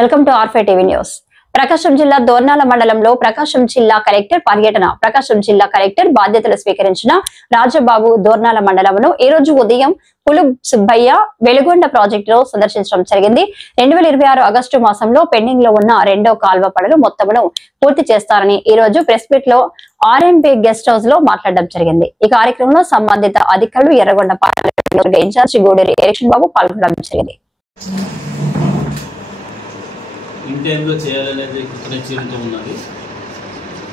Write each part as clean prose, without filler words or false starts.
Welcome to RFI TV news. Prakasam జిల్లా దోర్నాల మండలంలో ప్రకాశం జిల్లా కలెక్టర్ పర్యటన. ప్రకాశం జిల్లా కలెక్టర్ బాధ్యతలు స్వీకరించిన రాజబాబు దోర్నాల మండలంలో ఈ రోజు ఉదయం పులు సుబ్బయ్య వెలుగొండ ప్రాజెక్టులో సందర్శించడం జరిగింది. 2026 ఆగస్టు మాసంలో పెండింగ్ లో ఉన్న రెండో కాల్వ పనులు మొత్తమును పూర్తి చేస్తారని ఈ రోజు ప్రెస్ మీట్ లో ఆర్ఎంపీ గెస్ట్ హౌస్ లో మాట్లాడడం జరిగింది. ఈ కార్యక్రమంలో సంబంధిత అధికారులు ఎర్రగొండ పార్లమెంట్ ఇన్ఛార్జి గూడూరి ఎలక్షన్ బాబు పాల్గొనడం జరిగింది. ఇన్ టైంలో చేయాలనేది కృతనిశ్చయంతో ఉన్నది.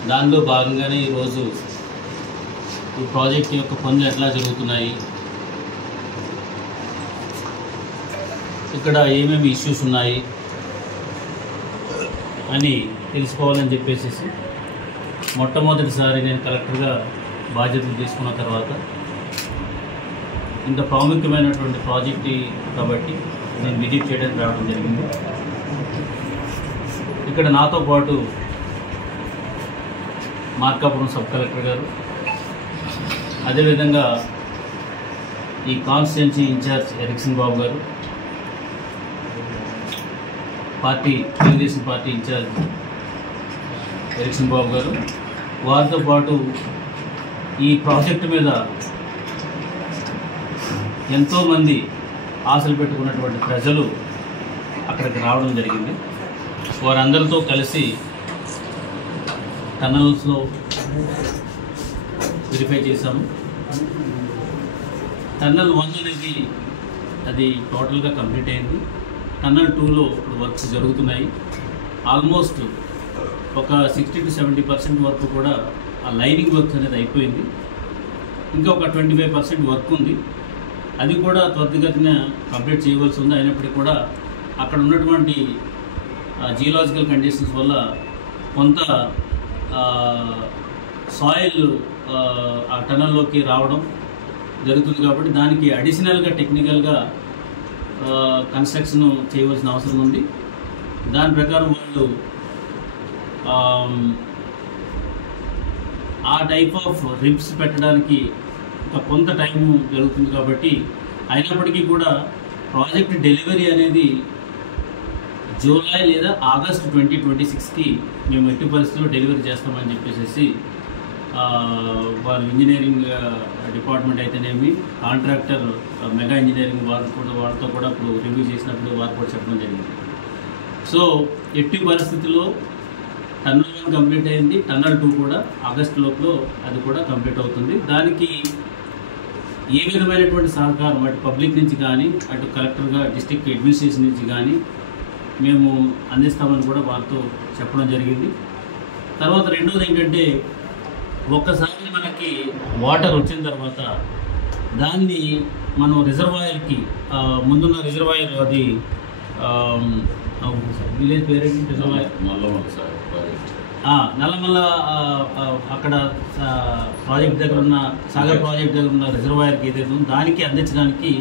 దానిలో భాగంగానే ఈరోజు ఈ ప్రాజెక్ట్ యొక్క పనులు ఎట్లా జరుగుతున్నాయి, ఇక్కడ ఏమేమి ఇష్యూస్ ఉన్నాయి అని తెలుసుకోవాలని చెప్పేసి మొట్టమొదటిసారి నేను కలెక్టర్గా బాధ్యతలు తీసుకున్న తర్వాత ఇంత ప్రాముఖ్యమైనటువంటి ప్రాజెక్ట్ కాబట్టి నేను విజిట్ చేయడానికి రావడం జరిగింది. ఇక్కడ నాతో పాటు మార్కాపురం సబ్ కలెక్టర్ గారు, అదేవిధంగా ఈ కాన్స్టిట్యున్సీ ఇన్ఛార్జ్ ఎలక్షన్ బాబు గారు, తెలుగుదేశం పార్టీ ఇన్ఛార్జ్ ఎలక్షన్ బాబు గారు, వారితో పాటు ఈ ప్రాజెక్టు మీద ఎంతోమంది ఆశలు పెట్టుకున్నటువంటి ప్రజలు అక్కడికి రావడం జరిగింది. వారందరితో కలిసి టనల్స్లో వెరిఫై చేశాము. టన్నల్ 1 అనేది అది టోటల్గా కంప్లీట్ అయింది. టన్నల్ 2లో ఇప్పుడు వర్క్స్ జరుగుతున్నాయి. ఆల్మోస్ట్ ఒక 60 to 70% వరకు కూడా ఆ లైనింగ్ వర్క్స్ అనేది అయిపోయింది. ఇంకా ఒక 25% వర్క్ ఉంది. అది కూడా త్వరితగతిన కంప్లీట్ చేయవలసి ఉంది. అయినప్పటికీ కూడా అక్కడ ఉన్నటువంటి జియోలాజికల్ కండిషన్స్ వల్ల కొంత సాయిల్ ఆ టనల్లోకి రావడం జరుగుతుంది. కాబట్టి దానికి అడిషనల్గా టెక్నికల్గా కన్స్ట్రక్షన్ చేయవలసిన అవసరం ఉంది. దాని ప్రకారం వాళ్ళు ఆ టైప్ ఆఫ్ రిబ్స్ పెట్టడానికి కొంత టైం జరుగుతుంది. కాబట్టి అయినప్పటికీ కూడా ప్రాజెక్ట్ డెలివరీ అనేది జూలై లేదా ఆగస్టు 2026కి మేము ఎట్టి పరిస్థితుల్లో డెలివరీ చేస్తామని చెప్పేసి వారు ఇంజనీరింగ్ డిపార్ట్మెంట్ అయితేనేమి, కాంట్రాక్టర్ మెగా ఇంజనీరింగ్ వారితో కూడా ఇప్పుడు రివ్యూ చేసినప్పుడు వారు కూడా చెప్పడం జరిగింది. సో ఎట్టి పరిస్థితుల్లో టన్నల్ 1 కంప్లీట్ అయింది. టన్నల్ 2 కూడా ఆగస్టు లోపల అది కూడా కంప్లీట్ అవుతుంది. దానికి ఏ విధమైనటువంటి సహకారం అటు పబ్లిక్ నుంచి కానీ, అటు కలెక్టర్గా డిస్ట్రిక్ట్ అడ్మినిస్ట్రేషన్ నుంచి కానీ మేము అందిస్తామని కూడా వారితో చెప్పడం జరిగింది. తర్వాత రెండోది ఏంటంటే, ఒక్కసారి మనకి వాటర్ వచ్చిన తర్వాత దాన్ని మనం రిజర్వాయర్కి ముందున్న రిజర్వాయర్, అది విలేజ్ పేరేంటి, రిజర్వాయర్ నల్లమల్ల అక్కడ ప్రాజెక్ట్ దగ్గర ఉన్న సాగర్ ప్రాజెక్ట్ దగ్గర ఉన్న రిజర్వాయర్కి ఏదైతే ఉందో దానికి అందించడానికి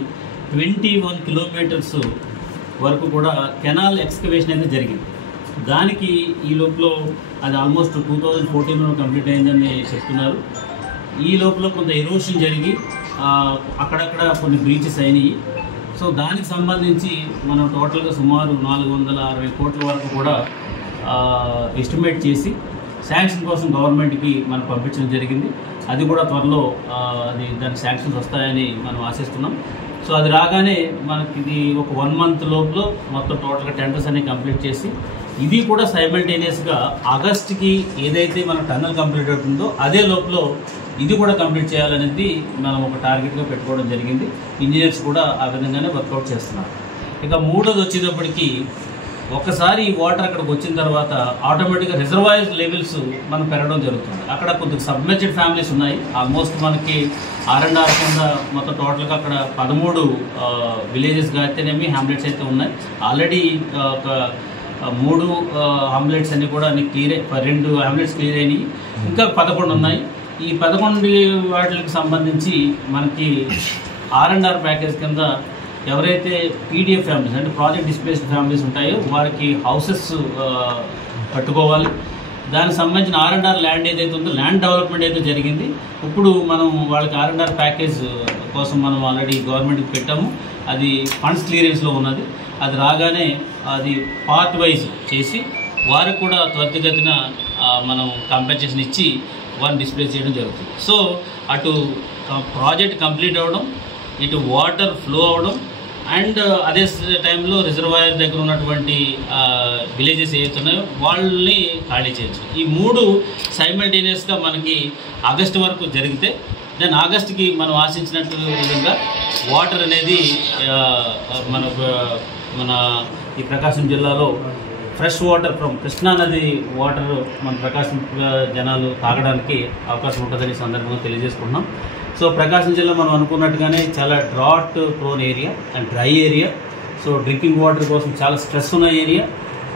21 కిలోమీటర్స్ వరకు కూడా కెనాల్ ఎక్స్కవేషన్ అయితే జరిగింది. దానికి ఈ లోపల అది ఆల్మోస్ట్ 2014లో కంప్లీట్ అయిందని చెప్తున్నారు. ఈ లోపల కొంత ఎరోషన్ జరిగి అక్కడక్కడ కొన్ని బ్రీచెస్ అయినాయి. సో దానికి సంబంధించి మనం టోటల్గా సుమారు 460 కోట్ల వరకు కూడా ఎస్టిమేట్ చేసి శాంక్షన్ కోసం గవర్నమెంట్కి మనం పంపించడం జరిగింది. అది కూడా త్వరలో దానికి శాంక్షన్స్ వస్తాయని మనం ఆశిస్తున్నాం. సో అది రాగానే మనకి ఇది ఒక 1 month లోపల మొత్తం టోటల్గా టెండర్స్ అన్ని కంప్లీట్ చేసి ఇది కూడా సైమల్టేనియస్గా ఆగస్ట్కి ఏదైతే మన టన్నల్ కంప్లీట్ అవుతుందో అదే లోపల ఇది కూడా కంప్లీట్ చేయాలనేది మనం ఒక టార్గెట్గా పెట్టుకోవడం జరిగింది. ఇంజనీర్స్ కూడా ఆ విధంగానే వర్కౌట్ చేస్తున్నారు. ఇక మూడోది వచ్చేటప్పటికి ఒకసారి ఈ వాటర్ అక్కడికి వచ్చిన తర్వాత ఆటోమేటిక్గా రిజర్వాయర్ లెవెల్స్ మనం పెరగడం జరుగుతుంది. అక్కడ కొద్దిగా సబ్మెర్జ్డ్ ఫ్యామిలీస్ ఉన్నాయి. ఆల్మోస్ట్ మనకి R&R కింద మొత్తం టోటల్గా అక్కడ 13 విలేజెస్గా అయితేనేమి హ్యామ్లెట్స్ అయితే ఉన్నాయి. ఆల్రెడీ ఒక 3 హ్యామ్లెట్స్ అన్ని కూడా క్లియర్, 2 హ్యామ్లెట్స్ క్లియర్ అయినాయి. ఇంకా 11 ఉన్నాయి. ఈ 11 వాటికి సంబంధించి మనకి R&R ప్యాకేజ్ కింద ఎవరైతే పీడిఎఫ్ ఫ్యామిలీస్ అంటే ప్రాజెక్ట్ డిస్ప్లేస్డ్ ఫ్యామిలీస్ ఉంటాయో వారికి హౌసెస్ కట్టుకోవాలి. దానికి సంబంధించిన R&R ల్యాండ్ ఏదైతే ఉందో ల్యాండ్ డెవలప్మెంట్ అయితే జరిగింది. ఇప్పుడు మనం వాళ్ళకి R&R ప్యాకేజ్ కోసం మనం ఆల్రెడీ గవర్నమెంట్కి పెట్టాము. అది ఫండ్స్ క్లియరెన్స్లో ఉన్నది. అది రాగానే అది పార్ట్ వైజ్ చేసి వారికి కూడా త్వరితగతిన మనం కాంపెన్సేషన్ ఇచ్చి వారిని డిస్ప్లేస్ చేయడం జరుగుతుంది. సో అటు ప్రాజెక్ట్ కంప్లీట్ అవ్వడం, ఇటు వాటర్ ఫ్లో అవ్వడం, అండ్ అదే టైంలో రిజర్వాయర్ దగ్గర ఉన్నటువంటి విలేజెస్ ఏవైతున్నాయో వాళ్ళని ఖాళీ చేయొచ్చు. ఈ 3 సైమల్టేనియస్గా మనకి ఆగస్టు వరకు జరిగితే దెన్ ఆగస్టుకి మనం ఆశించినట్టు విధంగా వాటర్ అనేది మన ఈ ప్రకాశం జిల్లాలో ఫ్రెష్ వాటర్ ఫ్రమ్ కృష్ణా నది వాటర్ మన ప్రకాశం జనాలు తాగడానికి అవకాశం ఉంటుందని సందర్భంగా తెలియజేసుకుంటున్నాం. సో ప్రకాశం జిల్లా మనం అనుకున్నట్టుగానే చాలా drought prone area and dry area. So drinking water కోసం చాలా స్ట్రెస్ ఉన్న ఏరియా.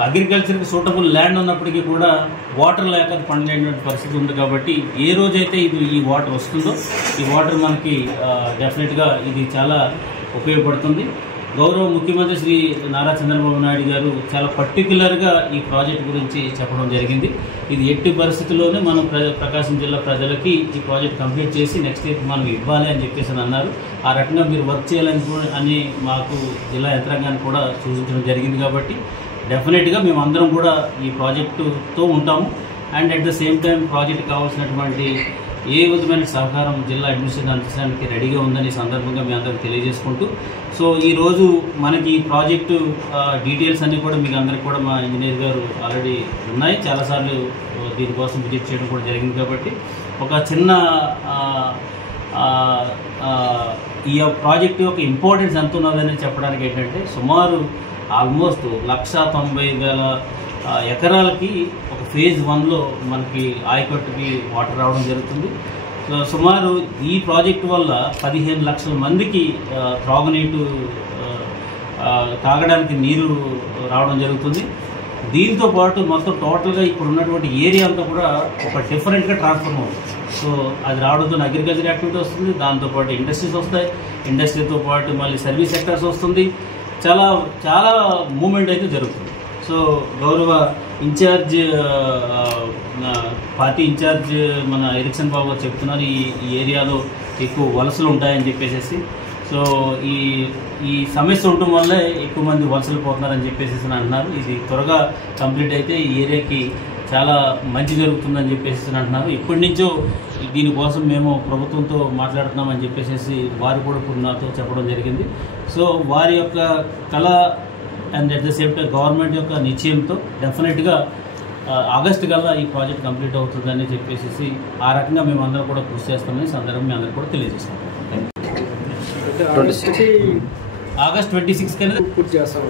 అగ్రికల్చర్కి సూటబుల్ ల్యాండ్ ఉన్నప్పటికీ కూడా వాటర్ లేక పండలేనటువంటి పరిస్థితి ఉంది. కాబట్టి ఏ రోజైతే ఈ వాటర్ వస్తుందో ఈ వాటర్ మనకి డెఫినెట్గా ఇది చాలా ఉపయోగపడుతుంది. గౌరవ ముఖ్యమంత్రి శ్రీ నారా చంద్రబాబు నాయుడు గారు చాలా పర్టికులర్గా ఈ ప్రాజెక్ట్ గురించి చెప్పడం జరిగింది. ఇది ఎట్టి పరిస్థితుల్లోనే మనం ప్రకాశం జిల్లా ప్రజలకి ఈ ప్రాజెక్ట్ కంప్లీట్ చేసి నెక్స్ట్ ఇయర్ మనం ఇవ్వాలి అని చెప్పేసి అన్నారు. ఆ రకంగా మీరు వర్క్ చేయాలని మాకు జిల్లా యంత్రాంగాన్ని కూడా సూచించడం జరిగింది. కాబట్టి డెఫినెట్గా మేము అందరం కూడా ఈ ప్రాజెక్టుతో ఉంటాము. And at the same time project కావాల్సినటువంటి ఏ విధమైన సహకారం జిల్లా అడ్మినిస్ట్రేషన్ అందించడానికి రెడీగా ఉందని సందర్భంగా మీ అందరికి తెలియజేసుకుంటూ, సో ఈరోజు మనకి ఈ ప్రాజెక్టు డీటెయిల్స్ అన్నీ కూడా మీకు అందరికి కూడా మా ఇంజనీర్ గారు ఆల్రెడీ ఉన్నాయి. చాలాసార్లు దీనికోసం విజిట్ చేయడం కూడా జరిగింది. కాబట్టి ఒక చిన్న ఈ ప్రాజెక్టు యొక్క ఇంపార్టెన్స్ ఎంత ఉన్నదని చెప్పడానికి ఏంటంటే సుమారు ఆల్మోస్ట్ 190,000 ఎకరాలకి ఒక ఫేజ్ 1లో మనకి ఆయకట్టుకి వాటర్ రావడం జరుగుతుంది. సుమారు ఈ ప్రాజెక్టు వల్ల 15 లక్షల మందికి త్రాగునీరు తాగడానికి నీరు రావడం జరుగుతుంది. దీంతో పాటు మొత్తం టోటల్గా ఇప్పుడు ఉన్నటువంటి ఏరియా అంతా కూడా ఒక డిఫరెంట్గా ట్రాన్స్ఫార్మ్ అవుతుంది. సో అది రావడంతో అగ్రికల్చర్ యాక్టివిటీ వస్తుంది, దాంతోపాటు ఇండస్ట్రీస్ వస్తాయి, ఇండస్ట్రీతో పాటు మళ్ళీ సర్వీస్ సెక్టర్స్ వస్తుంది. చాలా చాలా మూమెంట్ అయితే జరుగుతుంది. సో గౌరవ ఇన్ఛార్జ్ పార్టీ ఇన్ఛార్జ్ మన ఎరిక్సన్ బాబు గారు చెప్తున్నారు ఈ ఏరియాలో ఎక్కువ వలసలు ఉంటాయని చెప్పేసి. సో ఈ సమస్య ఉండటం వల్లే ఎక్కువ మంది వలసలు పోతున్నారని చెప్పేసి అంటున్నారు. ఇది త్వరగా కంప్లీట్ అయితే ఈ ఏరియాకి చాలా మంచి జరుగుతుందని చెప్పేసి అంటున్నారు. ఇప్పటి నుంచో దీనికోసం మేము ప్రభుత్వంతో మాట్లాడుతున్నామని చెప్పేసి వారు కూడా ఇప్పుడు నాతో చెప్పడం జరిగింది. సో వారి యొక్క కళ and at the same time government యొక్క నిశ్చయంతో డెఫినెట్గా ఆగస్టు కల్లా ఈ ప్రాజెక్ట్ కంప్లీట్ అవుతుందని చెప్పేసి ఆ రకంగా మేము అందరం కూడా కృషి చేస్తామని సందర్భం మీ అందరూ కూడా తెలియజేస్తాం. ఆగస్ట్ 26 అనేది పూర్తి చేస్తాం.